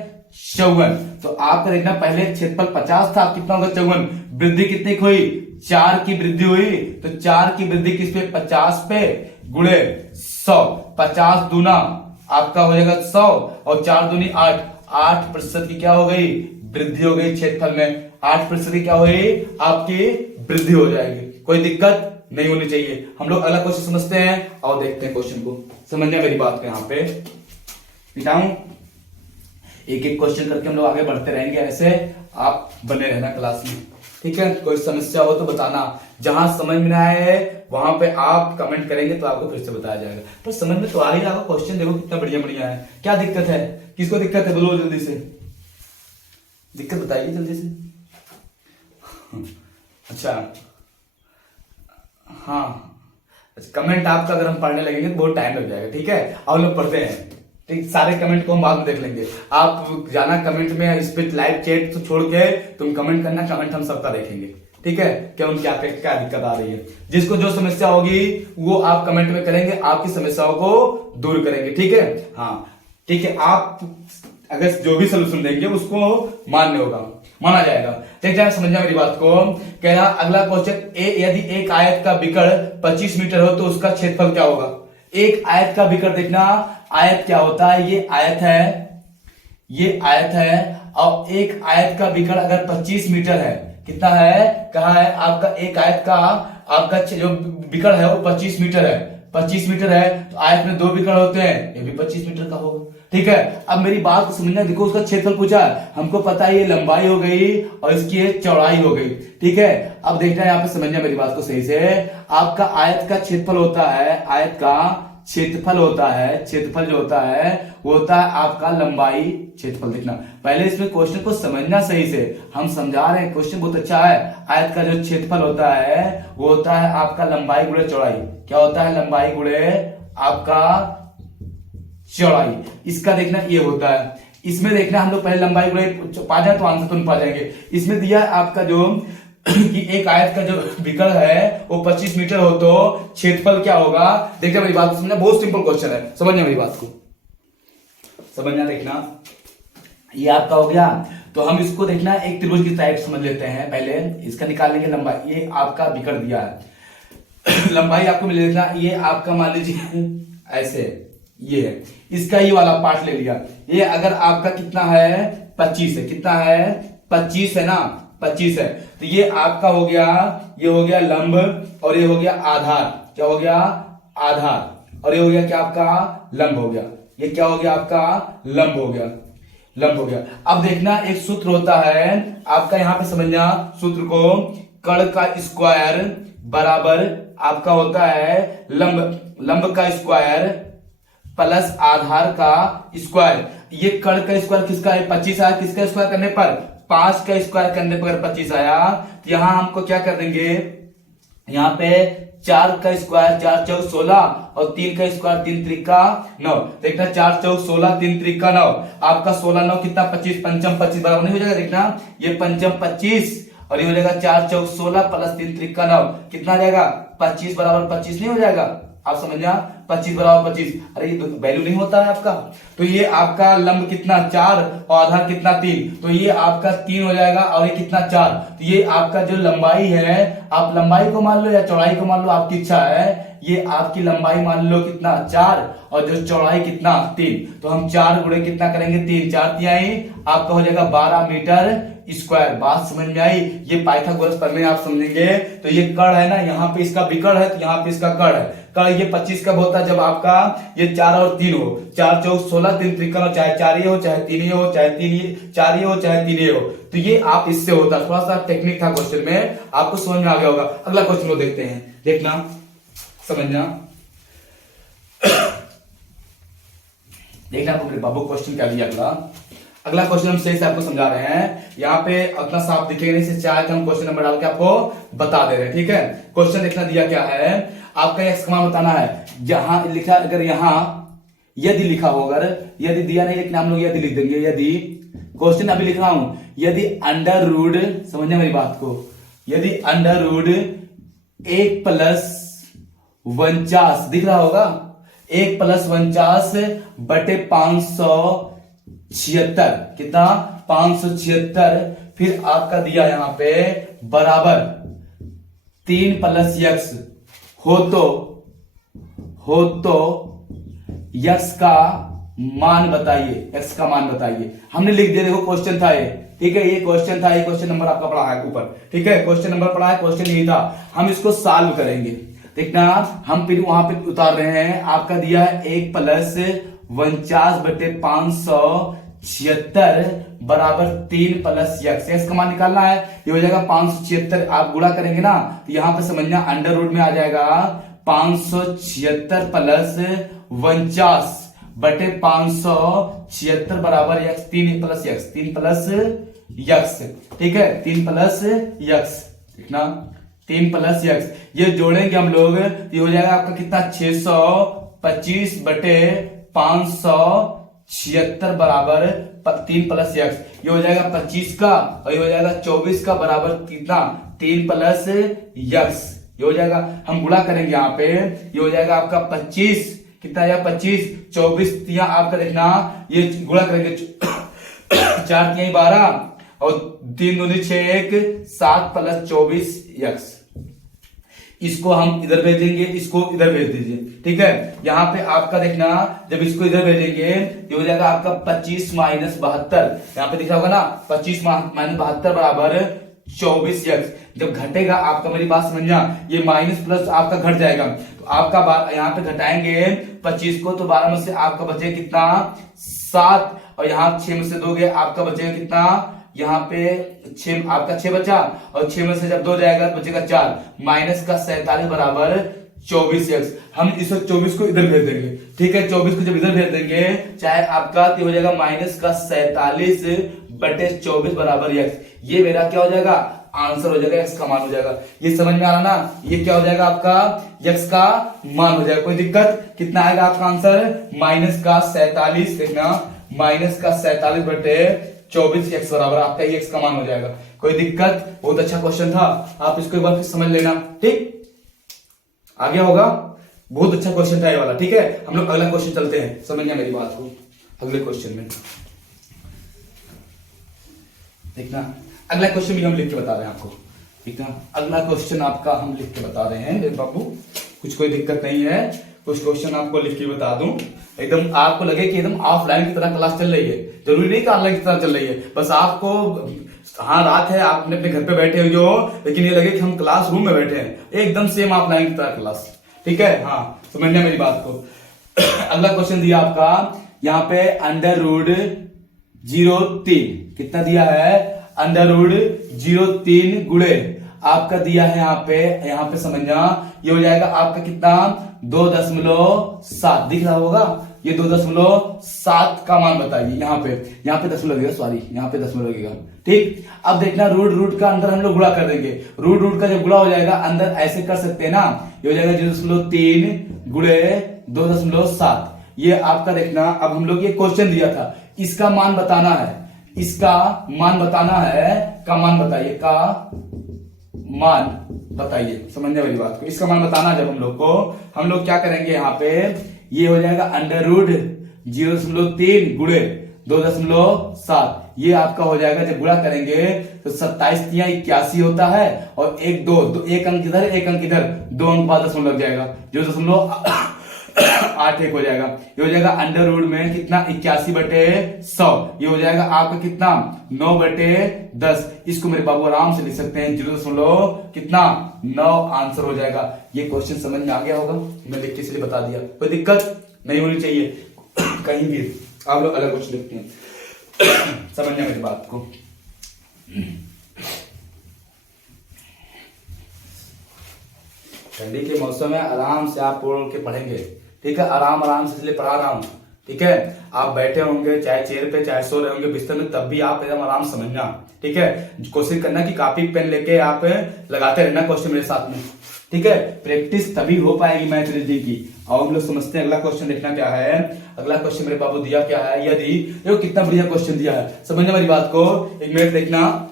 54। तो आपका देखना पहले क्षेत्रफल 50 था, कितना होगा 54, वृद्धि कितनी हुई 4 की वृद्धि हुई, तो 4 की वृद्धि किस पे 50 पे गुणे 100, 50 दूना आपका हो जाएगा 100, और 4 दूनी 8, 8% की क्या हो गई वृद्धि हो गई क्षेत्रफल में, 8% की क्या हुई आपकी वृद्धि हो जाएगी। कोई दिक्कत नहीं होनी चाहिए। हम लोग अगला क्वेश्चन समझते हैं और देखते हैं क्वेश्चन को, समझना मेरी बात को। यहाँ पे बिठाऊं एक एक क्वेश्चन करके हम लोग आगे बढ़ते रहेंगे, ऐसे आप बने रहना क्लास में, ठीक है। कोई समस्या हो तो बताना, जहां समझ में आए वहां पे आप कमेंट करेंगे तो आपको फिर से बताया जाएगा। पर समझ में तो आ ही जाएगा, क्वेश्चन देखो कितना बढ़िया बढ़िया है। क्या दिक्कत है, किसको दिक्कत है बोलो जल्दी से, दिक्कत बताइए जल्दी से। अच्छा हाँ, कमेंट आपका अगर हम पढ़ने लगेंगे तो बहुत टाइम लग जाएगा, ठीक है। और लोग पढ़ते हैं, ठीक, सारे कमेंट को हम बाद में देख लेंगे। आप जाना कमेंट में, इस पे लाइव चैट तो छोड़ के तुम कमेंट करना, कमेंट हम सबका देखेंगे, ठीक है। क्या उनकी आपके क्या दिक्कत आ रही है, जिसको जो समस्या होगी वो आप कमेंट में करेंगे, आपकी समस्याओं को दूर करेंगे, ठीक है। हाँ ठीक है, आप अगर जो भी सोल्यूशन देंगे उसको मान्य होगा, माना जाएगा। ठीक है, समझना मेरी बात को। कह रहा अगला क्वेश्चन, यदि एक आयत का विकर्ण 25 मीटर हो तो उसका क्षेत्रफल क्या होगा। एक आयत का विकर्ण, देखना आयत क्या होता है, ये आयत है, ये आयत है, और एक आयत का विकर्ण अगर 25 मीटर है, कितना है, कहा है आपका एक आयत का आपका जो विकर्ण है वो 25 मीटर है, 25 मीटर है, तो आयत में 2 विकर्ण होते हैं, ये भी 25 मीटर का होगा। ठीक है, अब मेरी बात को समझना, देखो उसका क्षेत्रफल पूछा है, हमको पता है ये लंबाई हो गई और इसकी ये चौड़ाई हो गई। ठीक है, अब देखना यहाँ पे समझना मेरी बात को सही से। आपका आयत का क्षेत्रफल होता है, आयत का क्षेत्रफल होता है, क्षेत्रफल जो होता है वो होता है आपका लंबाई क्षेत्रफल। देखना पहले इसमें क्वेश्चन को समझना सही से, हम समझा रहे हैं, क्वेश्चन बहुत अच्छा है। आयत का जो क्षेत्रफल होता है वो होता है आपका लंबाई गुणे चौड़ाई। क्या होता है? लंबाई गुणे आपका चौड़ाई। इसका देखना ये होता है, इसमें देखना हम लोग पहले लंबाई गुणे पा जाए तो आंसर तुम पा जाएंगे। इसमें दिया आपका जो कि एक आयत का जो विकर्ण है वो 25 मीटर हो तो क्षेत्रफल क्या होगा। देखना मेरी बात समझना, बहुत सिंपल क्वेश्चन है, समझना मेरी बात को, समझना। देखना ये आपका हो गया, तो हम इसको देखना एक त्रिभुज की टाइप समझ लेते हैं। पहले इसका निकालने की लंबाई, ये आपका विकर्ण दिया है लंबाई आपको मिल, देखना ये आपका मान लीजिए ऐसे ये है, इसका ये वाला पार्ट ले लिया। ये अगर आपका कितना है 25 है, कितना है 25 है ना, 25 है, तो ये आपका हो गया, ये हो गया लंब और ये हो गया आधार। क्या हो गया? आधार। और ये हो गया क्या आपका? लंब हो गया। ये क्या हो गया आपका? लंब हो गया, लंब हो गया। अब देखना एक सूत्र होता है आपका, यहां पे समझना सूत्र को, कर्ण का स्क्वायर बराबर आपका होता है लंब का स्क्वायर प्लस आधार का स्क्वायर। ये कर्ण का स्क्वायर किसका है? 25 आया, किसका स्क्वायर करने पर? 5 का स्क्वायर करने पर 25 आया, तो यहां हमको क्या कर देंगे, यहां पे 4 का स्क्वायर 4 चौक 16 और 3 का स्क्वायर 3 त्रिका 9। देखना 4 चौक 16 3 त्रिका 9, आपका 16 9 कितना 25, पंचम 25 बराबर नहीं हो जाएगा। देखना ये पंचम 25 और ये हो जाएगा 4 चौक 16 प्लस 3 त्रिका 9, कितना आ जाएगा 25 बराबर 25 नहीं हो जाएगा। आप समझना 25 बराबर 25, अरे ये वैल्यू नहीं होता है आपका। तो ये आपका लंब कितना 4 और आधार कितना 3, तो ये आपका 3 हो जाएगा और ये कितना 4। तो ये आपका जो लंबाई है, आप लंबाई को मान लो या चौड़ाई को मान लो, आपकी इच्छा है। ये आपकी लंबाई मान लो कितना 4 और जो चौड़ाई कितना 3, तो हम 4 गुणे कितना करेंगे 3, 4 तिहाई आपका हो जाएगा 12 मीटर स्क्वायर। बात समझ में आई? ये पाइथागोरस प्रमेय आप समझेंगे। तो ये कर्ण है ना, यहाँ पे इसका विकर्ण है, तो यहाँ पे इसका कर्ण है। कर्ण ये 25 कब होता है? जब आपका ये 4 और 3 हो, 4 चौक 16 3 त्रिकोण हो, चाहे 4 हो चाहे 3 हो, चाहे 4 हो चाहे 3 हो, तो ये आप इससे होता है। थोड़ा सा टेक्निक था क्वेश्चन में, आपको समझ में आ गया होगा। अगला क्वेश्चन को देखते हैं, देखना समझना देखना मेरे बाबू क्वेश्चन क्या दिया। अगला क्वेश्चन हम सही से आपको समझा रहे हैं, यहाँ पे उतना साफ दिखेगा नहीं, इससे चाहे हम क्वेश्चन नंबर डाल के आपको बता दे रहे हैं। ठीक है, क्वेश्चन देखना दिया क्या है आपका, एक्स का मान बताना है। जहां लिखा, अगर यहां यदि लिखा हो, अगर यदि दिया नहीं लिखना, हम लोग यदि लिख देंगे। यदि क्वेश्चन अभी लिख रहा हूं, यदि अंडर रूट, समझना मेरी बात को, यदि अंडर रूट 1 प्लस 49 दिख रहा होगा, 1 प्लस 49 बटे 576, कितना 576, फिर आपका दिया यहां पे बराबर 3 प्लस यक्स हो तो यक्स का मान बताइए, एक्स का मान बताइए। हमने लिख दिया, देखो क्वेश्चन था ये, ठीक है, ये क्वेश्चन था, ये क्वेश्चन नंबर आपका पढ़ा है ऊपर, ठीक है, क्वेश्चन नंबर पढ़ा है, क्वेश्चन यही था। हम इसको सॉल्व करेंगे, देखना हम फिर वहां पे उतार रहे हैं। आपका दिया है 1 प्लस 49 बटे 576 बराबर 3 प्लस यक्स, एक्स का मान निकालना है। ये हो जाएगा 576, आप गुणा करेंगे ना, तो यहां पे समझना अंडर रूट में आ जाएगा 576 प्लस 49 बटे 576 बराबर x, 3 plus x, 3 plus x, ठीक है, 3 प्लस यक्स, देखना 3 प्लस यक्स, ये जोड़ेंगे हम लोग, ये हो जाएगा आपका कितना 625 बटे 576 बराबर 3 प्लस यक्स, ये हो जाएगा 25 का और ये हो जाएगा 24 का बराबर कितना 3 प्लस यक्स, ये हो जाएगा। हम गुणा करेंगे यहाँ पे, ये हो जाएगा आपका 25, कितना आया 25, 24 तिया आपका देखना, ये गुणा करेंगे 4 तिया 12 और 3 दूनी 6 1 7 प्लस 24 यक्स, इसको हम इधर भेजेंगे, इसको इधर भेज दीजिए, ठीक है। यहां पे आपका देखना, जब इसको इधर भेजेंगे ये हो जाएगा आपका 25 माइनस 72, यहां पे दिख रहा होगा ना 25 माइनस 72 बराबर 24x। जब घटेगा आपका, मेरी बात समझना, ये माइनस प्लस आपका घट जाएगा, तो आपका यहाँ पे घटाएंगे 25 को, तो 12 में से आपका बचेगा कितना 7, और यहाँ 6 में से दोगे आपका बचेगा कितना, यहाँ पे 6 आपका 6 बचा, और 6 में से जब 2 जाएगा तो बचेगा 4, माइनस का 47 बराबर 24x। हम इस 24 को इधर भेज देंगे, ठीक है। 24 को जब इधर भेज देंगे, चाहे आपका हो जाएगा माइनस का 47 बटे 24 बराबर x। ये मेरा क्या हो जाएगा, आंसर हो जाएगा, x का मान हो जाएगा। ये समझ में आ रहा ना, ये क्या हो जाएगा आपका x का मान हो जाएगा। कोई दिक्कत, कितना आएगा आपका आंसर, माइनस का 47, देखना माइनस का 47 बटे 24x बराबर आपका ये x का मान हो जाएगा। कोई दिक्कत, बहुत अच्छा क्वेश्चन था, आप इसको एक बार फिर समझ लेना, ठीक। आ गया होगा, बहुत अच्छा क्वेश्चन था ये वाला, ठीक है। हम लोग अगला क्वेश्चन चलते हैं, समझिए मेरी बात को। अगले क्वेश्चन में देखना, अगला क्वेश्चन भी हम लिख के बता रहे हैं आपको, ठीक है। अगला क्वेश्चन आपका हम लिख के बता रहे हैं बाबू, कुछ कोई दिक्कत नहीं है, कुछ क्वेश्चन आपको लिख के बता दूं, एकदम आपको लगे कि एकदम ऑफलाइन की तरह क्लास चल रही है। जरूरी नहीं कि ऑनलाइन की तरह चल रही है, बस आपको, हाँ रात है, आप अपने घर पे बैठे हुए हो, लेकिन ये लगे कि हम क्लास रूम में बैठे हैं, एकदम सेम ऑफलाइन की तरह क्लास, ठीक है। हाँ समझना मेरी बात को। अगला क्वेश्चन दिया आपका यहाँ पे √03 कितना दिया है, √03 गुणे आपका दिया है यहाँ पे समझना, ये हो जाएगा आपका कितना 2.7 दिख रहा होगा, ये 2.7 का मान बताइए। यहाँ पे दशमलव लगेगा, सॉरी यहाँ पे दशमलव लगेगा, ठीक। अब देखना रूट का अंदर हम लोग गुणा कर देंगे, रूट का जब गुणा हो जाएगा अंदर ऐसे कर सकते हैं ना, ये हो जाएगा 0.3 गुणे 2.7। ये आपका देखना, अब हम लोग ये क्वेश्चन दिया था, इसका मान बताना है, इसका मान बताना है, का मान बताइए, का मान बताइए, समझने वाली बात को। इसका मान बताना जब हम लोग क्या करेंगे, यहाँ पे ये हो जाएगा √0.3 गुणे 2.7, ये आपका हो जाएगा। जब गुणा करेंगे तो 27×81 होता है, और एक अंक इधर एक अंक इधर, 2 अंक बाद दशमलव लग जाएगा, 0.81 हो जाएगा। ये हो जाएगा अंडर रूट में कितना 81/100, ये हो जाएगा आपका कितना 9/10। इसको मेरे बाबू आराम से लिख सकते हैं 0. कितना 9 आंसर हो जाएगा। ये क्वेश्चन समझ में आ गया होगा, मैं लिख के इसलिए बता दिया, कोई दिक्कत नहीं होनी चाहिए कहीं भी। आप लोग अलग क्वेश्चन लिखते हैं, समझना मेरी बात को। ठंडी के मौसम में आराम से आप पढ़ के पढ़ेंगे, ठीक है, आराम से इसलिए पढ़ा रहा हूं, ठीक है। आप बैठे होंगे चाहे चेयर पे, चाहे सो रहे होंगे बिस्तर में, तब भी आप एकदम आराम समझना, ठीक है। कोशिश करना कि कॉपी पेन लेके आप लगाते रहना क्वेश्चन मेरे साथ में, ठीक है। प्रैक्टिस तभी हो पाएगी मैथ रीजनिंग की। और हम लोग समझते हैं अगला क्वेश्चन देखना क्या है। अगला क्वेश्चन मेरे बाबू दिया क्या है, यदि देखो कितना बढ़िया क्वेश्चन दिया है, समझना मेरी बात को, एक मिनट देखना।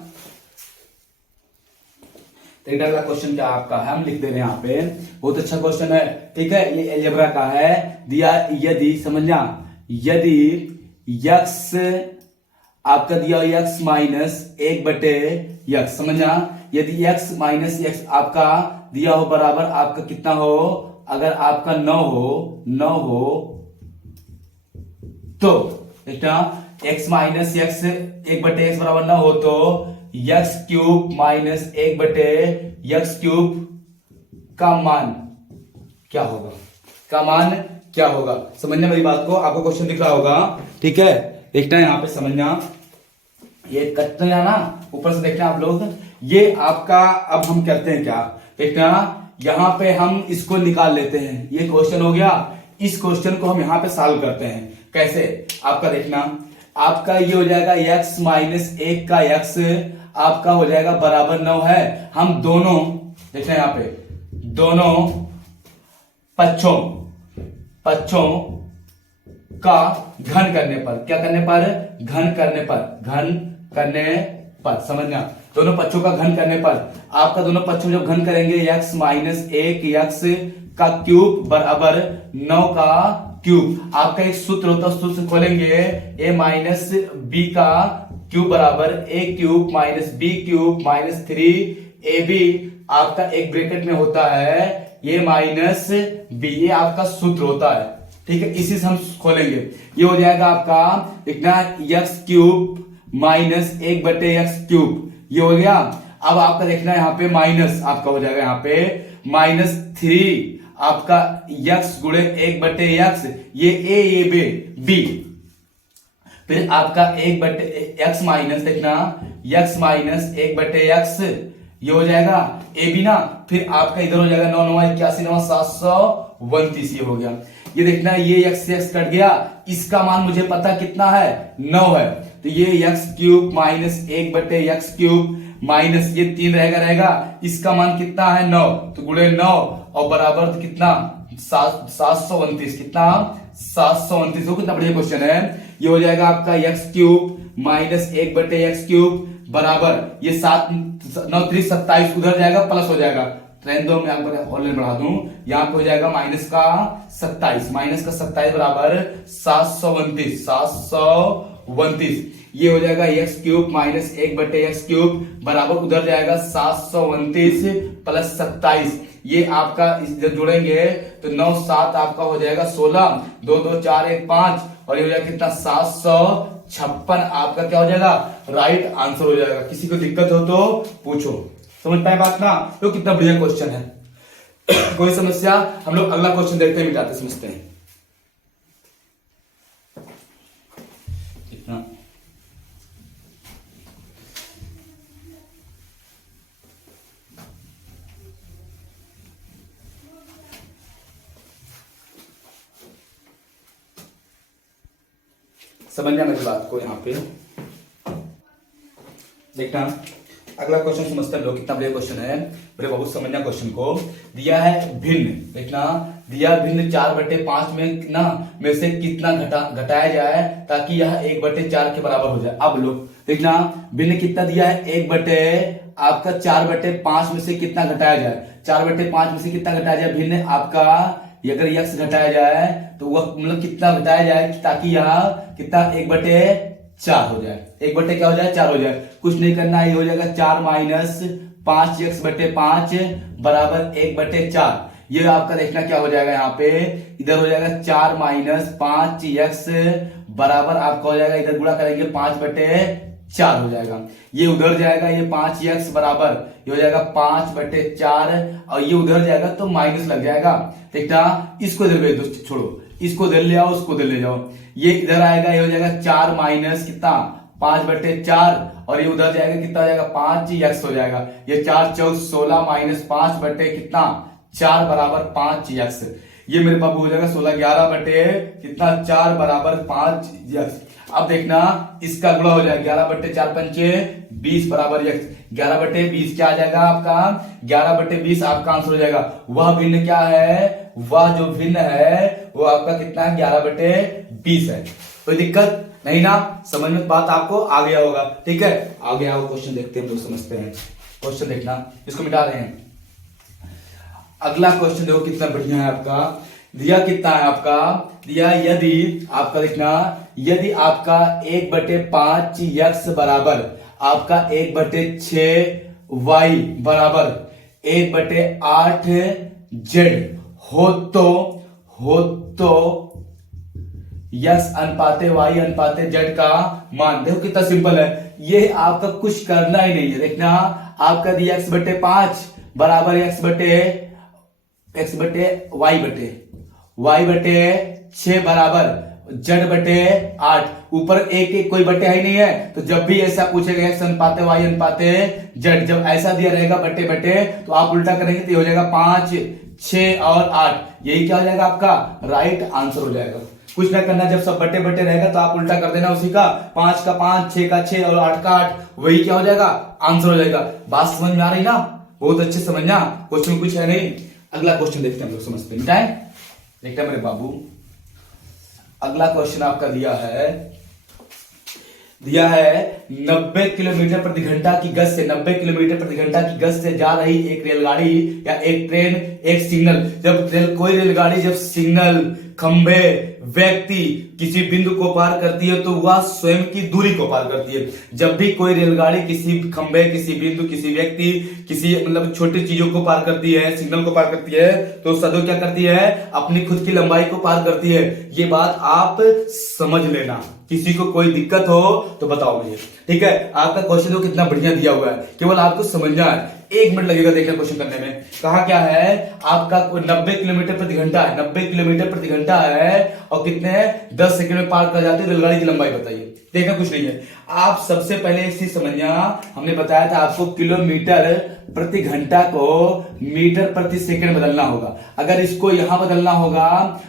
अगला क्वेश्चन क्या आपका है, हम लिख दे रहे हैं यहाँ पे, बहुत अच्छा क्वेश्चन है, ठीक है। ये अलजेब्रा का है, दिया यदि, समझना, यदि यक्स आपका दिया x माइनस 1/x, समझना, यदि x माइनस x आपका दिया हो बराबर आपका कितना हो, अगर आपका 9 हो तो बेटा x माइनस x 1/x बराबर 9 हो तो x³ माइनस 1/x³ का मान क्या होगा, का मान क्या होगा, समझना मेरी बात को। आपको क्वेश्चन दिख रहा होगा, ठीक है, देखना यहाँ पे, समझना, ये कट नहीं आना, ऊपर से देखना आप लोग। ये आपका, अब हम करते हैं क्या, देखना यहाँ पे हम इसको निकाल लेते हैं, ये क्वेश्चन हो गया। इस क्वेश्चन को हम यहाँ पे सॉल्व करते हैं, कैसे, आपका देखना, आपका ये हो जाएगा x माइनस 1 का x आपका हो जाएगा बराबर 9 है। हम दोनों देखना यहाँ पे, दोनों पक्षों का घन करने पर, क्या करने पर, घन करने पर, समझना, दोनों पक्षों का घन करने पर, आपका दोनों पक्षों जब घन करेंगे x माइनस 1 x का क्यूब बराबर 9 का क्यूब, आपका एक सूत्र होता है, सूत्र खोलेंगे, a माइनस b का क्यूब बराबर a³ minus b³ minus 3ab, आपका एक ब्रैकेट में होता है a माइनस b, ये आपका सूत्र होता है, ठीक है। इसी से हम खोलेंगे, ये हो जाएगा आपका इतना x³ माइनस 1/x³, ये हो गया। अब आपका देखना यहाँ पे माइनस आपका हो जाएगा यहाँ पे -3 आपका यक्स गुणे 1/x, ये बी। फिर आपका 1/x माइनस देखना x माइनस 1/x, ये हो जाएगा ए बी ना। फिर आपका इधर हो जाएगा 9 9 81 9 729, ये हो गया। ये देखना ये x से x कट गया, इसका मान मुझे पता कितना है 9 है, तो ये x³ minus 1/x cube minus ये 3 रहेगा, इसका मान कितना है 9, तो गुणे 9 और बराबर तो कितना 729, कितना 729। हो कितना बढ़िया क्वेश्चन है। ये हो जाएगा आपका x³ माइनस 1/x क्यूब बराबर ये 7 9 3 27, उधर जाएगा प्लस हो जाएगा, ट्रेन दो मैं आपको ऑनलाइन बढ़ा दूं, यहाँ पे हो जाएगा माइनस का 27 बराबर 729। ये हो जाएगा x³ माइनस 1/x क्यूब बराबर उधर जाएगा 729 प्लस 27, ये आपका जब जोड़ेंगे तो 9 7 आपका हो जाएगा 16, 2 2 4 1 5 और ये हो जाएगा कितना 756 आपका क्या हो जाएगा राइट आंसर हो जाएगा। किसी को दिक्कत हो तो पूछो, समझ पाए बात ना, तो कितना बढ़िया क्वेश्चन है। कोई समस्या, हम लोग अगला क्वेश्चन देखते हैं, मिटाते समझते हैं। कितना समझना मेरी बात को, यहां पे देखना अगला क्वेश्चन समझते हैं लोग, कितना बढ़िया क्वेश्चन है मेरे बाबू, समझना क्वेश्चन को। दिया है भिन्न, देखना दिया भिन्न 4/5 में ना में से कितना घटाया जाए ताकि यह 1/4 के बराबर हो जाए। अब लोग देखना भिन्न कितना दिया है, 4/5 में से कितना घटाया जाए, 4/5 में से कितना घटाया जाए भिन्न आपका, अगर x घटाया जाए तो वह मतलब कितना घटाया जाए ताकि यह कितना 1/4 हो जाए, 1 क्या हो जाए 4 हो जाए। कुछ नहीं करना, ये हो जाएगा 4 माइनस 5x/5 बराबर 1/4। ये आपका देखना क्या हो जाएगा, यहाँ पे इधर हो जाएगा 4 माइनस 5x बराबर आपका हो जाएगा, इधर गुणा करेंगे 5/4 हो जाएगा, ये उधर जाएगा, ये 5x बराबर ये हो जाएगा 5/4 और ये उधर जाएगा तो माइनस लग जाएगा। देखना इसको इधर भेज दो, छोड़ो इसको इधर ले आओ, उसको इधर ले जाओ, ये इधर आएगा, ये हो जाएगा 4 माइनस कितना 5/4 और ये उधर जाएगा कितना हो जाएगा 5x हो जाएगा, ये 4 4 16 माइनस 5 बटे कितना 4 बराबर 5x, ये मेरे पास हो जाएगा 16 11 बटे कितना 4 बराबर 5x। अब देखना इसका गुणा हो जाएगा 11/4 पंचे 20 बराबर x, 11/20 क्या आ जाएगा आपका 11/20 आपका आंसर हो जाएगा। वह भिन्न क्या है, वह जो भिन्न है वो आपका कितना है 11/20 है। कोई दिक्कत नहीं ना, समझ में बात आपको आ गया होगा, ठीक है। आगे आओ क्वेश्चन देखते हैं, लोग समझते हैं। क्वेश्चन देखना, इसको मिटा रहे हैं। अगला क्वेश्चन देखो कितना बढ़िया है आपका, दिया कितना है आपका, दिया यदि आपका देखना यदि आपका 1/5x बराबर आपका 1/6y बराबर 1/8z हो तो यस अनुपाते y अनुपाते z का मान। देखो कितना सिंपल है, ये आपका कुछ करना ही नहीं है। देखना आपका दिया x/5 बराबर y/6 बराबर z/8, ऊपर एक कोई बटे है नहीं है, तो जब भी ऐसा पूछेगा x अनुपाते y अनुपाते z, जब ऐसा दिया रहेगा बटे तो आप उल्टा करेंगे तो ये हो जाएगा 5 6 और 8, यही क्या हो जाएगा आपका राइट आंसर हो जाएगा। कुछ ना करना, जब सब बटे रहेगा तो आप उल्टा कर देना उसी का, 5 का 5 6 का 6 और 8 का 8, वही क्या हो जाएगा आंसर हो जाएगा। बात समझ में आ रही ना, बहुत अच्छे समझना, क्वेश्चन कुछ है नहीं। अगला क्वेश्चन देखते हैं हम लोग, समझते हैं। देखते हैं मेरे बाबू, अगला क्वेश्चन आपका दिया है 90 किलोमीटर प्रति घंटा की गति से 90 किलोमीटर प्रति घंटा की गति से जा रही एक रेलगाड़ी या एक ट्रेन एक सिग्नल, जब कोई रेलगाड़ी जब सिग्नल खंबे व्यक्ति किसी बिंदु को पार करती है तो वह स्वयं की दूरी को पार करती है। जब भी कोई रेलगाड़ी किसी खंबे किसी बिंदु किसी व्यक्ति किसी मतलब छोटी चीजों को पार करती है, सिग्नल को पार करती है, तो सदैव क्या करती है अपनी खुद की लंबाई को पार करती है। ये बात आप समझ लेना, किसी को कोई दिक्कत हो तो बताओ मुझे। ठीक है, आपका क्वेश्चन तो कितना बढ़िया दिया हुआ है, केवल आपको समझना है। 1 मिनट लगेगा देखना क्वेश्चन करने में। कहा क्या है, आपका 90 किलोमीटर प्रति घंटा है, 90 किलोमीटर प्रति घंटा है, और कितने 10 सेकंड में पार कर जाते हैं, रेलगाड़ी की लंबाई बताइए। देखना कुछ नहीं है, आप सबसे पहले एक चीज समझना, हमने बताया था आपको किलोमीटर प्रति घंटा को मीटर प्रति सेकंड बदलना होगा। अगर इसको यहां बदलना होगा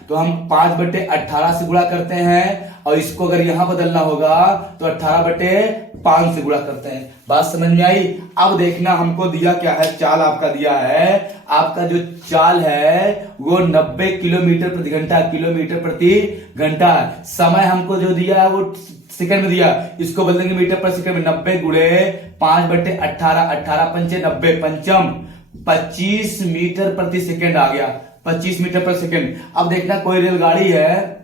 तो हम 5/18 से गुणा करते हैं, और इसको अगर यहां बदलना होगा तो 18/5 से गुणा करते हैं। बात समझ में आई? अब देखना हमको दिया क्या है, चाल आपका दिया है, आपका जो चाल है वो 90 किलोमीटर प्रति घंटा, किलोमीटर प्रति घंटा। समय हमको जो दिया है वो सेकंड में दिया, इसको बदलेंगे मीटर पर सेकंड में। 90 गुणे 5/18, 18 पंचे 90, पंचम 25 मीटर प्रति सेकंड आ गया, 25 मीटर पर सेकंड। अब देखना कोई रेलगाड़ी है,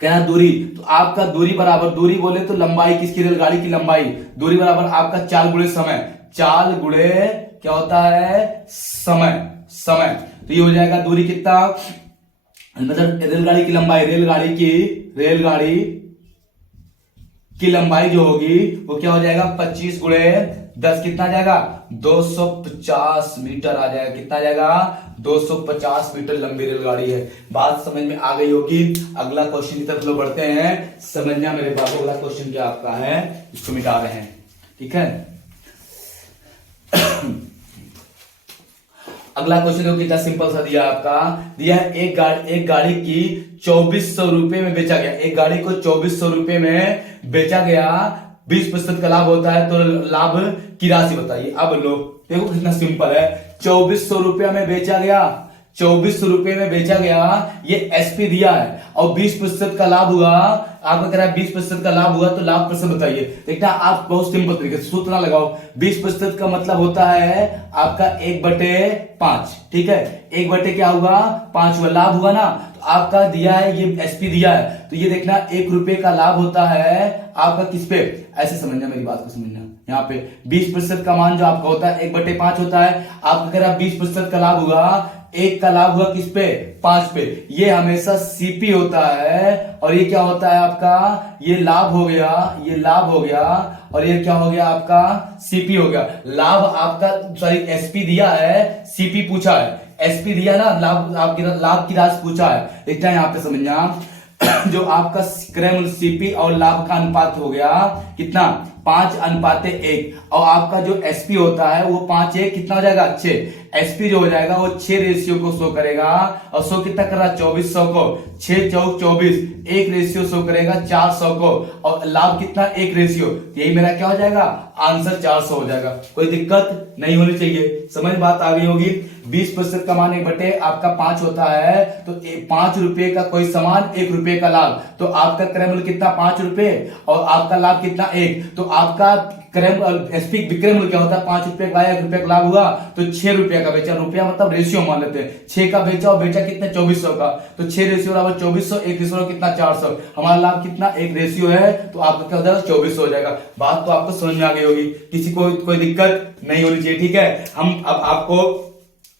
कहना दूरी, तो आपका दूरी बराबर, दूरी बोले तो लंबाई किसकी, रेलगाड़ी की लंबाई, दूरी बराबर आपका चाल गुणे समय, चाल गुणे क्या होता है, समय, समय। तो ये हो जाएगा दूरी कितना, मतलब रेलगाड़ी की लंबाई, रेलगाड़ी की लंबाई जो होगी वो क्या हो जाएगा, 25 गुणे 10 कितना आ जाएगा, 250 मीटर आ जाएगा। कितना आ जाएगा, 250 मीटर लंबी रेलगाड़ी है। बात समझ में आ गई होगी। अगला क्वेश्चन की तरफ लोग बढ़ते हैं, समझना मेरे बाबू। अगला क्वेश्चन क्या आपका है, इसको मिटा रहे हैं, ठीक है। अगला क्वेश्चन देखो कितना सिंपल सा दिया आपका, दिया है एक गाड़ी की 2400 रुपए में बेचा गया, एक गाड़ी को 2400 रुपए में बेचा गया, 20% का लाभ होता है, तो लाभ की राशि बताइए। अब लो देखो कितना सिंपल है, 2400 रुपया में बेचा गया, 2400 रुपए में बेचा गया, ये एसपी दिया है, और 20% का लाभ हुआ, आपका कह रहा है 20% का लाभ हुआ, तो लाभ प्रतिशत बताइए। देखना आप बहुत सिंपल तरीके से सूत्र ना लगाओ, 20% का मतलब होता है आपका 1/5, ठीक है, 1 क्या हुआ, 5 हुआ, लाभ हुआ ना, तो आपका दिया है ये एसपी दिया है, तो ये देखना 1 रुपए का लाभ होता है आपका किस पे, ऐसे समझना, मेरी बात को समझना। यहाँ पे 20% का मान जो आपका होता है 1/5 होता है, आपका कह रहा 20% का लाभ हुआ, 1 का लाभ हुआ किस पे, 5 पे, ये हमेशा सीपी होता है, और ये क्या होता है आपका, ये लाभ हो गया, ये लाभ हो गया, और ये क्या हो गया आपका, सीपी हो गया। लाभ आपका सॉरी एसपी दिया है, सीपी पूछा है, एसपी दिया ना, लाभ आपकी लाभ की राशि पूछा है। देखना यहाँ पे समझना, जो आपका क्रय मूल्य सीपी और लाभ का अनुपात हो गया कितना, 5:1, और आपका जो एसपी होता है वो 5:1 कितना हो जाएगा, 6। एसपी जो हो जाएगा वो 6 रेशियो को शो करेगा, और शो कितना कर रहा है, 2400 को, 6 चौक 24, 1 रेशियो शो करेगा 400 को, और लाभ कितना, 1 रेशियो, यही मेरा क्या हो जाएगा, आंसर 400 हो जाएगा। कोई दिक्कत नहीं होनी चाहिए, समझ बात आ गई होगी। 20% का मान 1 आपका 5 होता है, तो 5 रुपए का कोई सामान 1 रुपए का लाभ, तो आपका क्रय मूल्य कितना, 5 रुपए, और आपका लाभ कितना, 1, तो आपका एसपी विक्रय मूल्य क्या होता है, 5 रुपए का 1 रुपए का लाभ हुआ, तो 6 रुपए का बेचा, रुपया मतलब रेशियो मान लेते हैं, 6 का बेचा, और बेचा कितना, 2400 का, तो 6 रेशियो बराबर 2400, 1 रेशियो कितना, 400, हमारा लाभ कितना, 1 रेशियो है, तो आपका क्या हो जाएगा, 2400 हो जाएगा। बात तो आपको समझ में आ गई होगी, किसी को कोई दिक्कत नहीं होनी चाहिए, ठीक है। हम अब आपको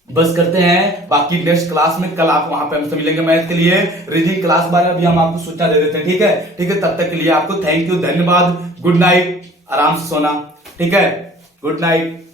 बस करते हैं, बाकी नेक्स्ट क्लास में कल आप वहां पे हमसे मिलेंगे मैथ के लिए, रीजनिंग क्लास बारे में भी हम आपको सूचना दे देते हैं, ठीक है, ठीक है। तब तक के लिए आपको थैंक यू, धन्यवाद, गुड नाइट, आराम से सोना, ठीक है, गुड नाइट।